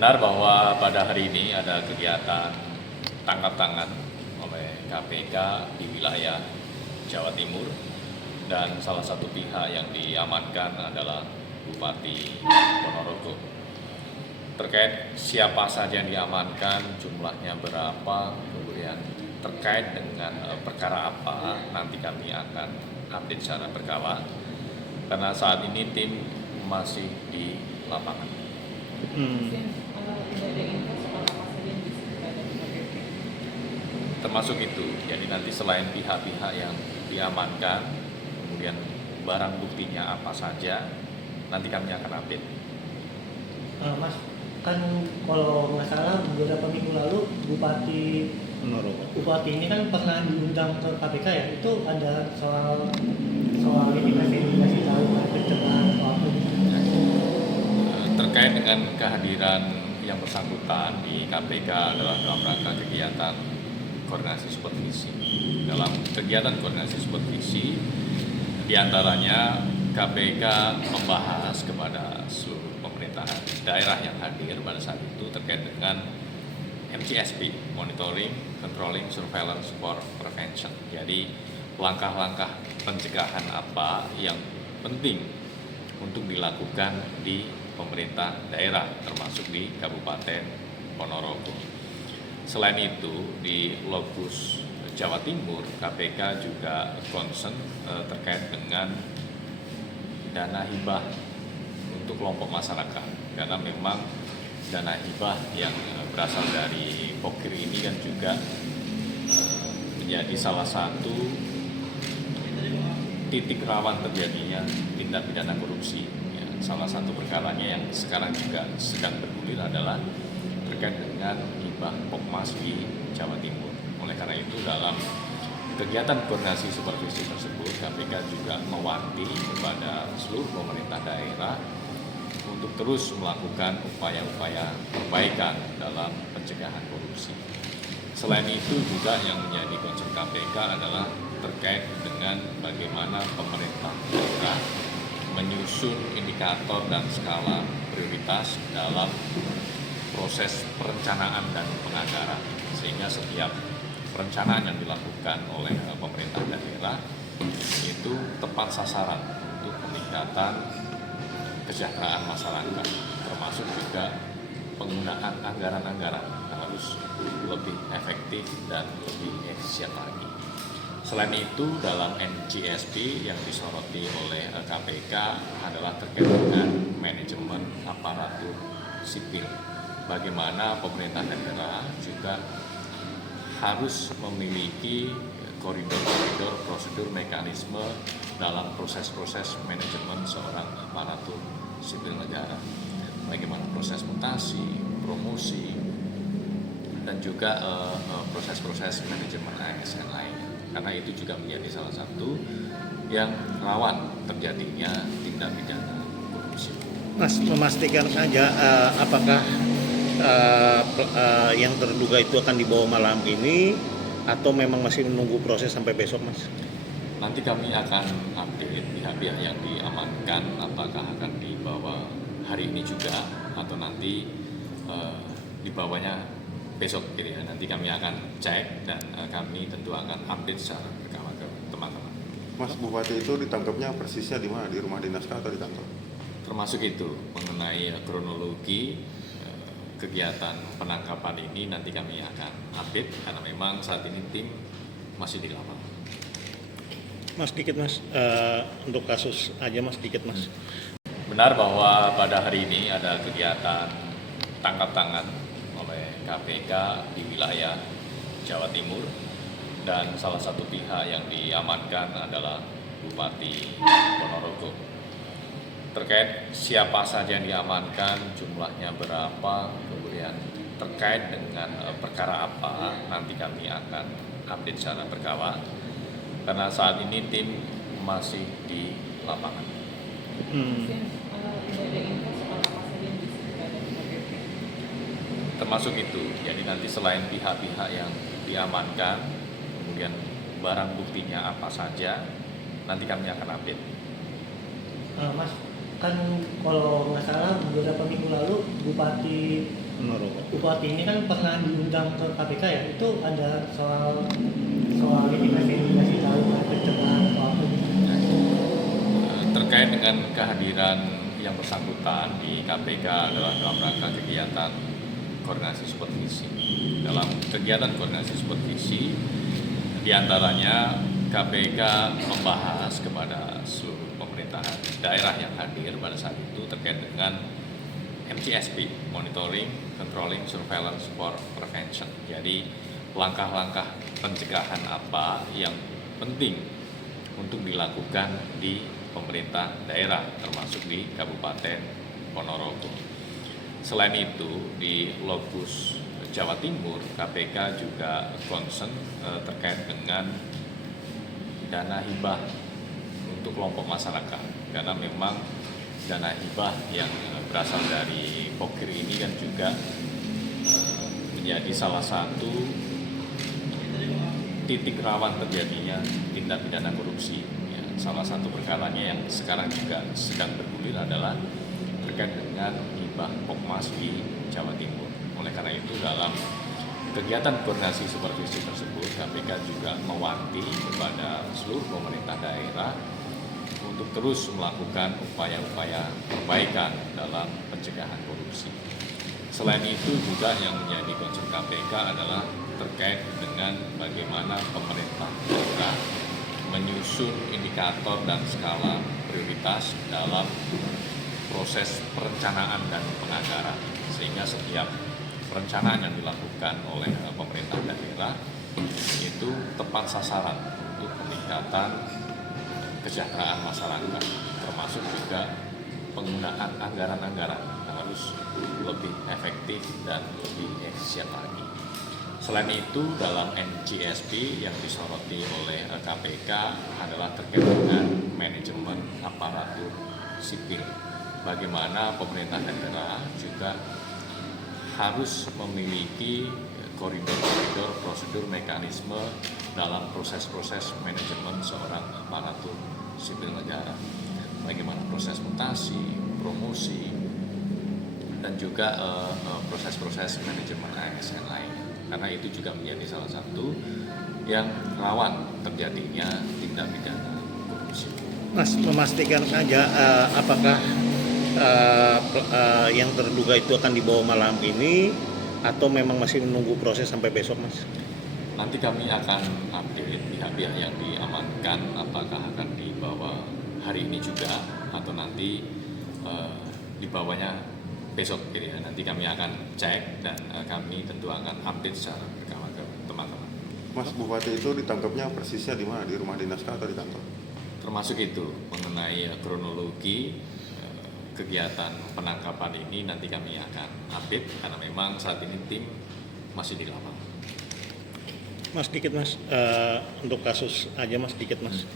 Benar bahwa pada hari ini ada kegiatan tangkap tangan oleh KPK di wilayah Jawa Timur dan salah satu pihak yang diamankan adalah Bupati Ponorogo. Terkait siapa saja yang diamankan, jumlahnya berapa, kemudian terkait dengan perkara apa, nanti kami akan update secara berkala. Karena saat ini tim masih di lapangan. Termasuk itu, jadi nanti selain pihak-pihak yang diamankan, kemudian barang buktinya apa saja, nanti kami akan update. Mas, kan kalau nggak salah beberapa minggu lalu Bupati ini kan pernah diundang ke KPK ya, itu ada soal ini kasih tahu pencegahan atau apa? Terkait dengan kehadiran yang bersangkutan di KPK adalah dalam rangka kegiatan koordinasi supervisi. Dalam kegiatan koordinasi supervisi, diantaranya KPK membahas kepada seluruh pemerintahan daerah yang hadir pada saat itu terkait dengan MCSP, Monitoring, Controlling, Surveillance for Prevention. Jadi langkah-langkah pencegahan apa yang penting untuk dilakukan di pemerintah daerah, termasuk di Kabupaten Ponorogo. Selain itu, di Lokus Jawa Timur, KPK juga concern terkait dengan dana hibah untuk kelompok masyarakat. Karena memang dana hibah yang berasal dari Pokir ini kan juga menjadi salah satu titik rawan terjadinya tindak pidana korupsi. Salah satu perkaranya yang sekarang juga sedang bergulir adalah terkait dengan hibah Pokmas di Jawa Timur. Oleh karena itu dalam kegiatan koordinasi supervisi tersebut KPK juga mewanti kepada seluruh pemerintah daerah untuk terus melakukan upaya-upaya perbaikan dalam pencegahan korupsi. Selain itu juga yang menjadi concern KPK adalah terkait dengan bagaimana pemerintah daerah menyusun indikator dan skala prioritas dalam proses perencanaan dan penganggaran, sehingga setiap perencanaan yang dilakukan oleh pemerintah daerah itu tepat sasaran untuk peningkatan kesejahteraan masyarakat, termasuk juga penggunaan anggaran-anggaran harus lebih efektif dan lebih efisien lagi. Selain itu, dalam MCSP yang disoroti oleh KPK adalah terkait dengan manajemen aparatur sipil. Bagaimana pemerintah daerah juga harus memiliki koridor-koridor prosedur mekanisme dalam proses-proses manajemen seorang aparatur sipil negara. Bagaimana proses mutasi, promosi, dan juga proses-proses manajemen ASN lainnya. Karena itu juga menjadi salah satu yang rawan terjadinya tindak pidana korupsi. Mas, memastikan saja apakah yang terduga itu akan dibawa malam ini atau memang masih menunggu proses sampai besok, Mas? Nanti kami akan update pihak-pihak yang diamankan apakah akan dibawa hari ini juga atau nanti dibawanya besok gitu ya. Nanti kami akan cek dan kami tentu akan update secara berkala ke teman-teman. Mas, Bupati itu ditangkapnya persisnya di mana? Di rumah dinas atau ditangkap? Termasuk itu mengenai kronologi kegiatan penangkapan ini nanti kami akan update karena memang saat ini tim masih di lapangan. Mas, dikit Mas, untuk kasus aja Mas, dikit Mas. Benar bahwa pada hari ini ada kegiatan tangkap tangan oleh KPK di wilayah Jawa Timur dan salah satu pihak yang diamankan adalah Bupati Ponorogo. Terkait siapa saja yang diamankan, jumlahnya berapa, kemudian terkait dengan perkara apa, nanti kami akan update secara berkala. Karena saat ini tim masih di lapangan. Termasuk itu, jadi nanti selain pihak-pihak yang diamankan, kemudian barang buktinya apa saja, nanti kami akan update. Mas, kan kalau nggak salah beberapa minggu lalu Bupati ini kan pernah diundang ke KPK ya, itu ada soal ini masih tahu pencegahan atau apa gitu. Terkait dengan kehadiran yang bersangkutan di KPK adalah dalam rangka kegiatan koordinasi supervisi. Dalam kegiatan koordinasi supervisi, diantaranya KPK membahas kepada seluruh pemerintahan daerah yang hadir pada saat itu terkait dengan MCSP, Monitoring, Controlling, Surveillance for Prevention. Jadi langkah-langkah pencegahan apa yang penting untuk dilakukan di pemerintah daerah, termasuk di Kabupaten Ponorogo. Selain itu, di Lokus Jawa Timur, KPK juga concern terkait dengan dana hibah untuk kelompok masyarakat, karena memang dana hibah yang berasal dari Pokir ini kan juga menjadi salah satu titik rawan terjadinya tindak pidana korupsi. Ya, salah satu perkaranya yang sekarang juga sedang bergulir adalah terkait dengan hibah Pokmas di Jawa Timur. Oleh karena itu, dalam kegiatan koordinasi supervisi tersebut, KPK juga mewanti kepada seluruh pemerintah daerah untuk terus melakukan upaya-upaya perbaikan dalam pencegahan korupsi. Selain itu juga yang menjadi concern KPK adalah terkait dengan bagaimana pemerintah daerah menyusun indikator dan skala prioritas dalam proses perencanaan dan penganggaran, sehingga setiap perencanaan yang dilakukan oleh pemerintah daerah itu tepat sasaran untuk peningkatan kesejahteraan masyarakat, termasuk juga penggunaan anggaran-anggaran yang harus lebih efektif dan lebih efisien lagi. Selain itu, dalam NGSP yang disoroti oleh KPK adalah terkait dengan manajemen aparatur sipil. Bagaimana pemerintah daerah juga harus memiliki koridor-koridor prosedur mekanisme dalam proses-proses manajemen seorang aparatur sipil negara. Bagaimana proses mutasi, promosi, dan juga proses-proses manajemen ASN lain. Karena itu juga menjadi salah satu yang rawan terjadinya tindak pidana korupsi. Mas, memastikan saja apakah yang terduga itu akan dibawa malam ini atau memang masih menunggu proses sampai besok, Mas? Nanti kami akan update pihak-pihak yang diamankan apakah akan dibawa hari ini juga atau nanti dibawanya besok gitu ya. Nanti kami akan cek dan kami tentu akan update secara berkala ke teman-teman. Mas, Bupati itu ditangkapnya persisnya di mana? Di rumah dinas kah atau di kantor? Termasuk itu mengenai kronologi kegiatan penangkapan ini nanti kami akan update karena memang saat ini tim masih di lapangan. Mas, dikit Mas, untuk kasus aja Mas, dikit Mas.